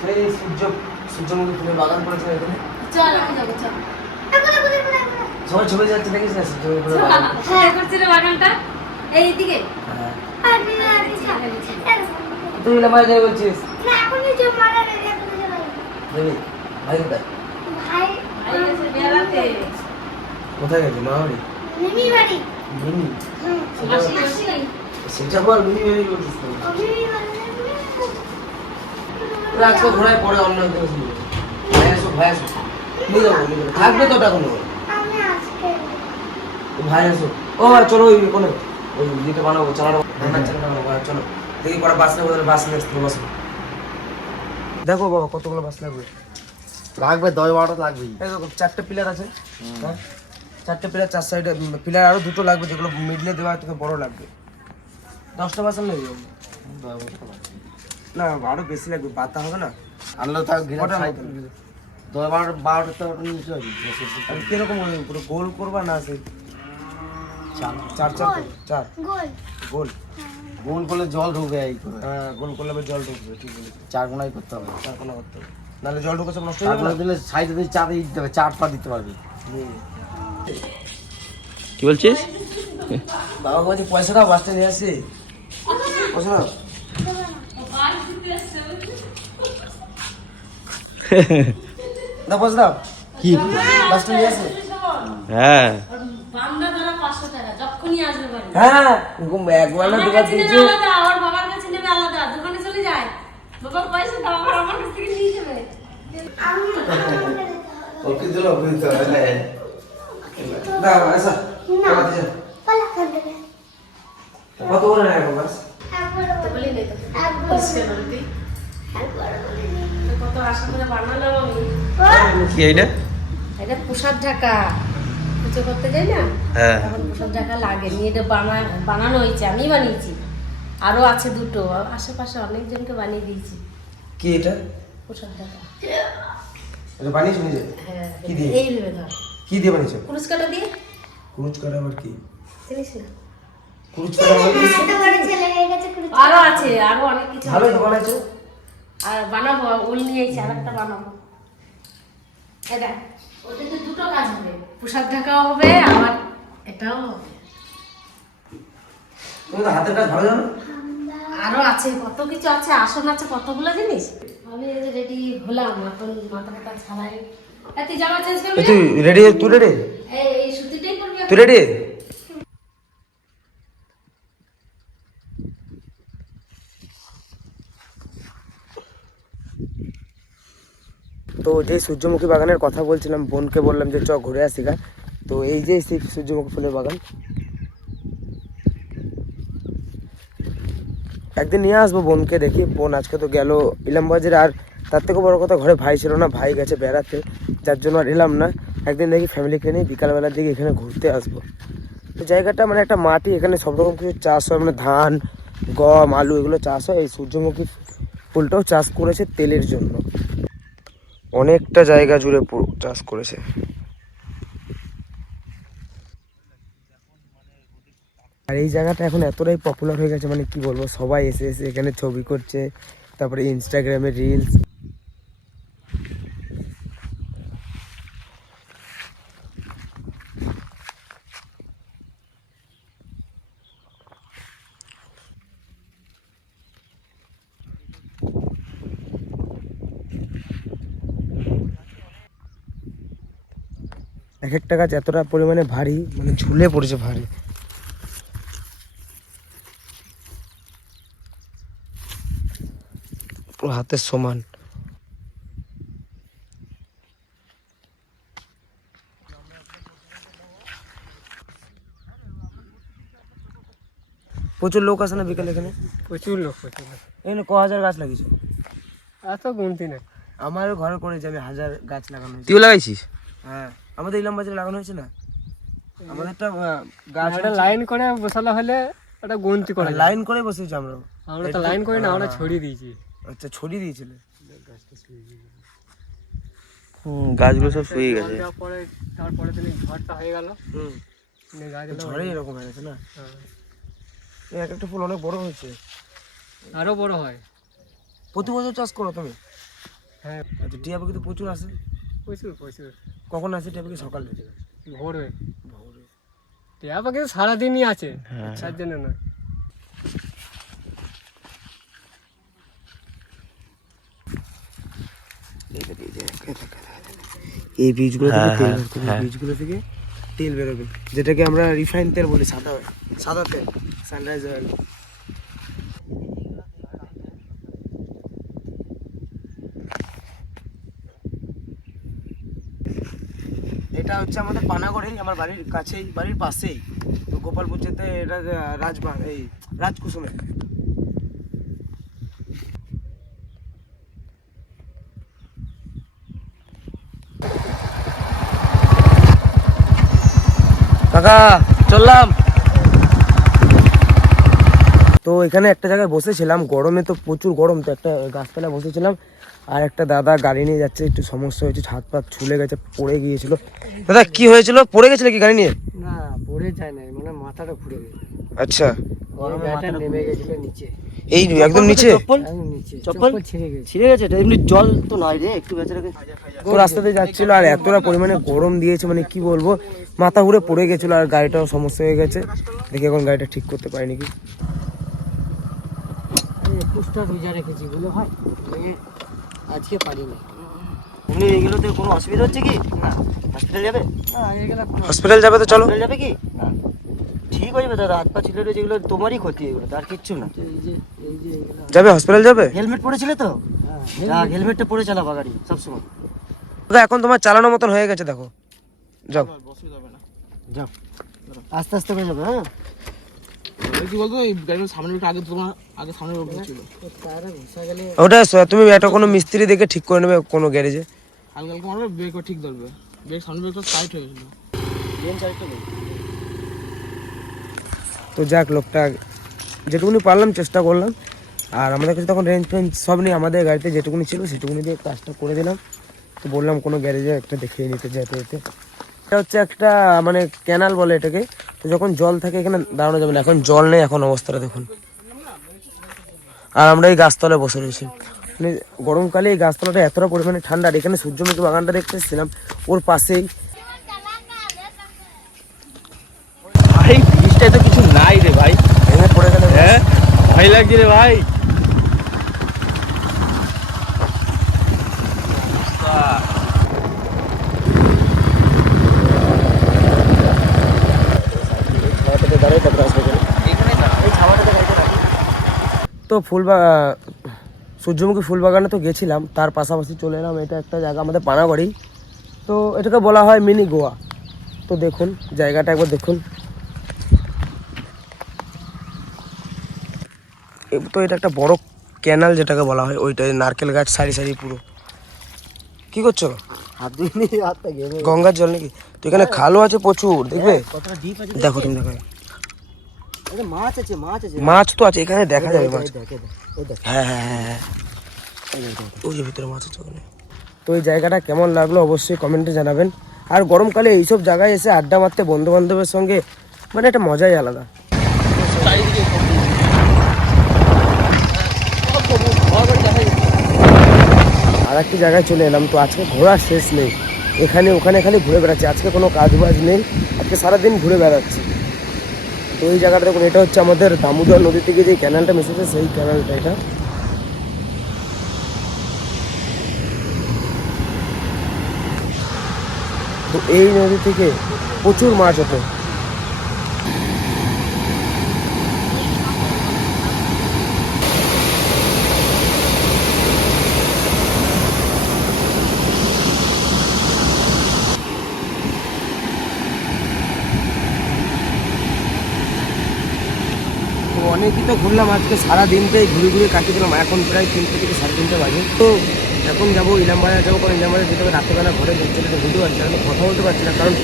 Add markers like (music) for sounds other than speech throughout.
সেই সূর্য সবাই ছবি যাচ্ছে দেখিস না হ্যাঁ বাগানটা? এইদিকে হ্যাঁ। তুই যাই বলছিস? কোথায়? গেছে বেড়াতে। কোথায় গেছে? মামারি আসি আসি। সেটা বল বলছিস তো। আজকে ঘোড়ায় পড়ে অন্য কেউ শুনবে ভাই আসো ভাই আসো। নিয়ে যাব নিয়ে যাব। থাকবে তো ওটা কোনো। ভাই আসো। ও আর চলো ওই কোনো ওই ইয়েটা বানাবো চালানো বানাবো। আর চলো। দেখি পরে বাস তাহলে বাস নেক্সট বসো দেখো বাবা কতগুলো বাস লাগবে। লাগবে দশ বারোটা লাগবেই। এই দেখো চারটে পিলার আছে হ্যাঁ? চারটে পিলার চার সাইডে পিলার আরও দুটো লাগবে যেগুলো মিডলে দেওয়া তোকে বড় লাগবে। দশটা বাস আনলে হয়ে যাবে। না আরও বেশি লাগবে বাতা হবে না? আনলেও মতন? দশ বারো বারোটা নিচে হবে। কীরকম হবে? পুরো গোল করবা না সেই? চার। চার চার করবে? চার? গোল। গোল করলে জল ঢুকবে এই করে। হ্যাঁ গোল করলে আবার জল ঢুকবে ঠিক বলেছি। চার কোনায় করতে হবে। চার কোনো করতে হবে। নাহলে জল ঢুকে সব নষ্ট হয়ে যাবে দিলে সাইডে দিয়ে চার দিতে হবে চার পা দিতে পারবে। কি বলছিস? বাবা বলছি পয়সা দাও বাসটা নিয়ে আসি। পয়সা দাও। দাও পয়সা দাও। কি? বাসটা নিয়ে আসি। হ্যাঁ। বান্দা ধরা পাঁচশো টাকা যখনই আসবে হ্যাঁ একবার দুবার দিয়েছে। আলাদা বাবার কাছে নেবে আলাদা দোকানে চলে যায়। বাবা পয়সা দাও আবার আমার কাছ থেকে নিয়ে যাবে। (laughs) দাও এসা। কত করে নেয় এখন তো বলি নেই তো। পরিষ্কার করে কত আশা করে বানালাম আমি। কি এইটা? এটা পোশাক ঢাকা। পুজো করতে যাই না হ্যাঁ। তখন পোশাক ঢাকা লাগে। নিয়ে এটা বানা বানানো হয়েছে আমি বানিয়েছি। আরও আছে দুটো আশেপাশে অনেকজনকে বানিয়ে দিয়েছি। কি এটা? পোশাক ঢাকা এটা বানিয়েছো নিজে? হ্যাঁ কি দিয়ে? এই ভেবে ধর। কি দিয়ে বানিয়েছো? কুরুশ কাটা দিয়ে। কুরুচ কাটা আবার কি? চিনিস না। কুরুচ কাটা আবার কি? আরও আছে আরও অনেক কিছু ভালো তো বানাইছো। আর বানাবো ওল নিয়ে আর একটা বানাবো। এই দেখ ওতে তো দুটো কাজ হবে। পোশাক ঢাকাও হবে আবার এটাও হবে। তুমি তো হাতের কাজ ভালো জানো। আরও আছে কত কিছু আছে আসন আছে কতগুলো জিনিস? আমি এই যে রেডি হলাম এখন মাথা মাথা ছাড়াই। তুই জামা চেঞ্জ করবি? তুই রেডি তুই রেডি এই এই সুতিটাই করবি? তুই রেডি তো যে সূর্যমুখী বাগানের কথা বলছিলাম, বোনকে বললাম যে, চ, ঘুরে আসি গা। তো এই যে সেই সূর্যমুখী ফুলের বাগান। একদিন নিয়ে আসব বোনকে দেখি। বোন আজকে তো গেল ইলামবাজারে, আর তার থেকে বড় কথা ঘরে ভাই ছিল না, ভাই গেছে বেড়াতে, যার জন্য আর এলাম না। একদিন দেখি ফ্যামিলিকে নিয়ে বিকালবেলার দিকে এখানে ঘুরতে আসব। তো জায়গাটা মানে একটা মাটি, এখানে সব রকম কিছু চাষ হয় মানে ধান, গম, আলু, এগুলো চাষ হয়। এই সূর্যমুখী ফুলটাও চাষ করেছে তেলের জন্য। অনেকটা জায়গা জুড়ে চাষ করেছে। আর এই জায়গাটা এখন এতটাই পপুলার হয়ে গেছে মানে কি বলব, সবাই এসে এসে এখানে ছবি করছে, তারপরে ইনস্টাগ্রামে রিলস এক একটা গাছ এতটা পরিমাণে ভারী মানে ঝুলে পড়েছে ভারী। পুরো হাতের সমান। প্রচুর লোক আসে না বিকেল এখানে? প্রচুর লোক প্রচুর লোক। এখানে ক হাজার গাছ লাগিয়েছে? এত গুনতি না। আমারও ঘরে করেছে আমি হাজার গাছ লাগানো তুইও লাগাইছিস? হ্যাঁ। আমাদের ইলাম বাজারে লাগানো হয়েছে না? আমাদেরটা গাছ একটা লাইন করে বসালে হলে একটা গন্তি করে লাইন করে বসেছি আমরা। আমরা তো লাইন করি না আমরা ছড়িয়ে দিয়েছি। আচ্ছা ছড়িয়ে দিয়েছিলে। হুম গাছগুলো সব শুয়ে গেছে। দেওয়ার পরে তারপরে দিন ঝড়টা হয়ে গেল। হুম। ঝড়ে এরকম হয়ে গেছে না? হ্যাঁ। এই এক একটা ফুল অনেক বড় হয়েছে। আরও বড় হয়। প্রতি বছর চাষ করো তুমি? হ্যাঁ। আচ্ছা টিয়া পাখি তো প্রচুর আসে। প্রচুর প্রচুর কখন আসে টিয়া পাখি সকালে ভোরে। টিয়া পাখি তো সারাদিনই আছে। হ্যাঁ। তার জন্য নয়। এই বীজগুলো থেকে তেল বীজগুলো থেকে তেল বেরোবে যেটাকে আমরা রিফাইন তেল বলি সাদা সাদা তেল সানরাইজ অয়েল এটা হচ্ছে আমাদের পানাগড়েই, আমার বাড়ির কাছেই, বাড়ির পাশেই। তো গোপালপুর যেতে এটা রাজবা, এই রাজকুসুমের কাকা, চললাম। তো এখানে একটা জায়গায় বসেছিলাম গরমে তো প্রচুর গরম তো একটা গাছতলায় বসেছিলাম। আর একটা দাদা গাড়ি নিয়ে যাচ্ছে একটু সমস্যা হয়েছে হাত পা ছুলে গেছে পড়ে গিয়েছিল। দাদা কি হয়েছিল? পড়ে গেছিল কি গাড়ি নিয়ে? না পড়ে যায় না মানে মাথাটা ঘুরে গেছে। আচ্ছা। নেমে গেছিল নিচে। এই একদম নিচে? নিচে। চপ্পল ছিঁড়ে গেছে। এমনি জল তো নয় রে একটু বেচারাকে তো রাস্তাতে যাচ্ছিল আর এতটা পরিমাণে গরম দিয়েছে মানে কি বলব? মাথা ঘুরে পড়ে গেছিল আর গাড়িটাও সমস্যা হয়ে গেছে। দেখি এখন গাড়িটা ঠিক করতে পারিনি কি একুশটা রোজা রেখেছি বলে ভাই? আজকে পারিনি এমনি এগুলোতে কোনো অসুবিধা হচ্ছে কি? না। হসপিটাল যাবে? না আগে গেলে হসপিটাল যাবে তো চলো। যাবে কি? ঠিক হয়ে যাবে দাদা। হাত পা ছিল যেগুলো তোমারই ক্ষতি এগুলো তার কিচ্ছু না। এই যে এই যে এগুলো। যাবে হসপিটাল যাবে? হেলমেট পরেছিলে তো? হ্যাঁ হেলমেটটা পরে চালাবা গাড়ি সবসময়। দাদা, এখন তোমার চালানোর মতন হয়ে গেছে দেখো। যাও। যাও। আস্তে আস্তে করে যাবে হ্যাঁ? কি বলতো এই সামনে আগে তোমার আগে সামনে ছিল। গেলে ওটা তুমি একটা কোনো মিস্ত্রি দেখে ঠিক করে নেবে কোনো গ্যারেজে? হালকা হালকা মারবে ব্রেক ঠিক ধরবে। ব্রেক সামনে টাইট হয়ে গেছিল নেই। তো যাক লোকটা যেটুকুনি পারলাম চেষ্টা করলাম। আর আমাদের কাছে তখন রেঞ্জ ফেঞ্জ সব নেই আমাদের গাড়িতে যেটুকুনি ছিল সেটুকুনি দিয়ে কাজটা করে দিলাম। তো বললাম কোনো গ্যারেজে একটা দেখিয়ে নিতে যেতে যেতে। এটা হচ্ছে একটা মানে ক্যানাল বলে এটাকে। তো যখন জল থাকে এখানে দাঁড়ানো যাবে না। এখন জল নেই এখন অবস্থাটা দেখুন। আর আমরা এই গাছতলায় বসে রয়েছি। মানে গরমকালে এই গাছতলাটা এতটা পরিমাণে ঠান্ডা আর এখানে সূর্যমুখী বাগানটা দেখতে এসেছিলাম। ওর পাশেই ভাই জিনিসটা তো কিছু নাই রে ভাই। এখানে পড়ে গেলে হ্যাঁ ভয় লাগছে রে ভাই। তো ফুল সূর্যমুখী ফুল বাগানে তো গেছিলাম তার পাশাপাশি চলে এলাম এটা একটা জায়গা আমাদের পানাগড়ি। তো এটাকে বলা হয় মিনি গোয়া। তো দেখুন জায়গাটা একবার দেখুন। তো এটা একটা বড় ক্যানাল যেটাকে বলা হয় ওইটাই নারকেল গাছ সারি সারি পুরো। কি করছ? গঙ্গার জল নাকি? তো এখানে খালও আছে প্রচুর দেখবে? আছে দেখো। তুমি দেখো। মাছ আছে মাছ আছে। মাছ তো আছে এখানে দেখা যাবে মাছ। ওই হ্যাঁ হ্যাঁ হ্যাঁ হ্যাঁ। ওই যে ভিতরে মাছ আছে ওখানে। তো এই জায়গাটা কেমন লাগল অবশ্যই কমেন্টে জানাবেন। আর গরমকালে এইসব জায়গায় এসে আড্ডা মারতে বন্ধু বান্ধবের সঙ্গে মানে একটা মজাই আলাদা। আর একটি জায়গায় চলে এলাম তো আজকে ঘোরার শেষ নেই। এখানে ওখানে খালি ঘুরে বেড়াচ্ছি আজকে কোনো কাজ বাজ নেই আজকে সারাদিন ঘুরে বেড়াচ্ছি। তো এই জায়গাটা দেখুন, এটা হচ্ছে আমাদের দামোদর নদী থেকে যে ক্যানালটা মিশেছে, সেই ক্যানালটা এটা। তো এই নদী থেকে প্রচুর মাছ হতো তো অনেকই তো ঘুরলাম আজকে? সারা দিনটাই ঘুরে ঘুরে কাটিয়ে দিলাম। এখন প্রায় তিনটে থেকে সাড়ে তিনটে বাজে। তো এখন যাব ইলাম বাজার যাব কারণ ইলাম বাজার যেতে হবে। রাত্রেবেলা ঘরে ছেলেটা ভিডিও আছে আমি কথা বলতে পারছি না, কারণ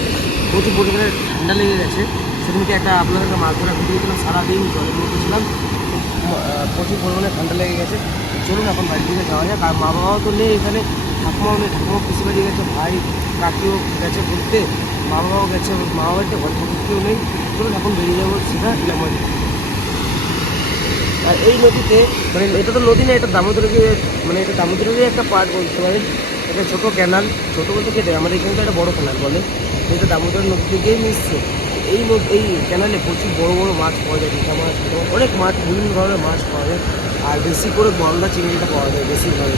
প্রচুর পরিমাণে ঠান্ডা লেগে গেছে। সেদিনকে একটা আপনাদেরকে মাছ ধরা ভিডিও ছিলাম সারাদিন জলের মধ্যে ছিলাম। প্রচুর পরিমাণে ঠান্ডা লেগে গেছে। চলুন এখন বাড়ির দিকে যাওয়া যাক। আর মা বাবাও তো নেই এখানে। ঠাকুমাও নেই ঠাকুমা পিসি বাড়ি গেছে, ভাই, কাকিও গেছে ঘুরতে মা বাবাও গেছে মা বাড়িতে গল্প করতেও নেই। চলুন এখন বেরিয়ে যাব সেটা ইলামবাড়ি আর এই নদীতে মানে এটা তো নদী না, এটা দামোদরের মানে এটা দামোদরেরই একটা পার্ট বলতে পারেন। এটা ছোটো ক্যানাল ছোটো বলতে কেটে আমাদের এখানে তো একটা বড়ো ক্যানাল বলে। এটা দামোদর নদী থেকেই মিশছে। এই এই ক্যানালে প্রচুর বড়ো বড়ো মাছ পাওয়া যায় রিঠা মাছ, অনেক মাছ, বিভিন্ন ধরনের মাছ পাওয়া যায়। আর বেশি করে গলদা চিংড়িটা পাওয়া যায় বেশিরভাগ